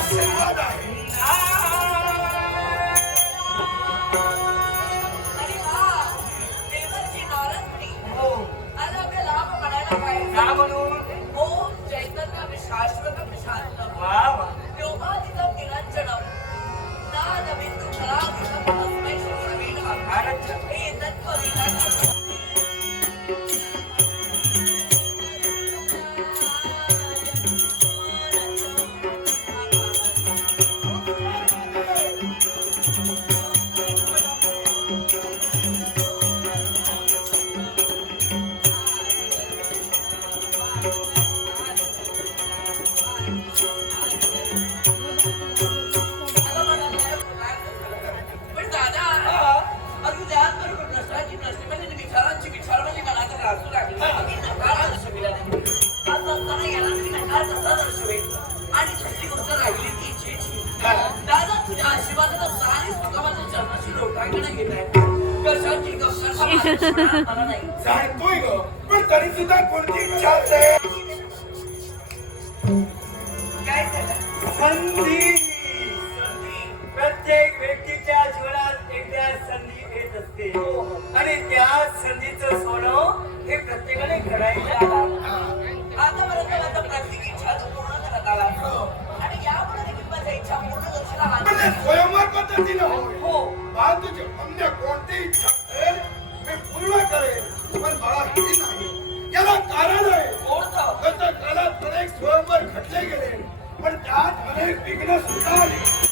आशीर्वाद आहे. अरे वा, देवाची नारदमुनी. हो आता आपल्या लाभ म्हणायला काय? का म्हणून ओम चैतन्य शाश्वत प्रशांतम. वा वा योगादिकं निरंजनम. नादबिंदु कलादिकं तस्मै श्री नमः. फारच छान. हे तत्त्वविधान. पण दादा, अगदी त्याचबरोबर नसराची नसते म्हणजे विचारांची विचार म्हणजे मला तर राजू लागली. अगदी नकार दर्शविला नाही. आज असताना याला तरी नकार कसा दर्शवेल? आणि दुसरी गोष्ट राहिली ती इच्छेची. दादा, तुझ्या आशीर्वादाला सारी सुखामध्ये जन्माची लोटांगण गेलाय. कशाची गप्पा मला नाही. जाणतोय ग, पण तरी सुद्धा कोणती इच्छा असते? काय झालं? संधी प्रत्येक व्यक्तीच्या जीवनात एकदा संधी येत असते आणि त्या संधीचं सोनं हे प्रत्येकाने घडायला आतापर्यंत माझा प्रत्येक इच्छा तू पूर्ण करत आला. आणि यापुढे देखील माझ्या इच्छा पूर्ण करशील हा. म्हणजे स्वयंवर पद्धतीने होय. हो. मला तुझी अन्य कोणती इच्छा असेल मी पूर्ण करेन, पण मला ही नाही. याला कारण आहे. कोणतं? गत काळात अनेक स्वयंवर घडले गेले, पण त्यात अनेक विघ्न सुद्धा आली.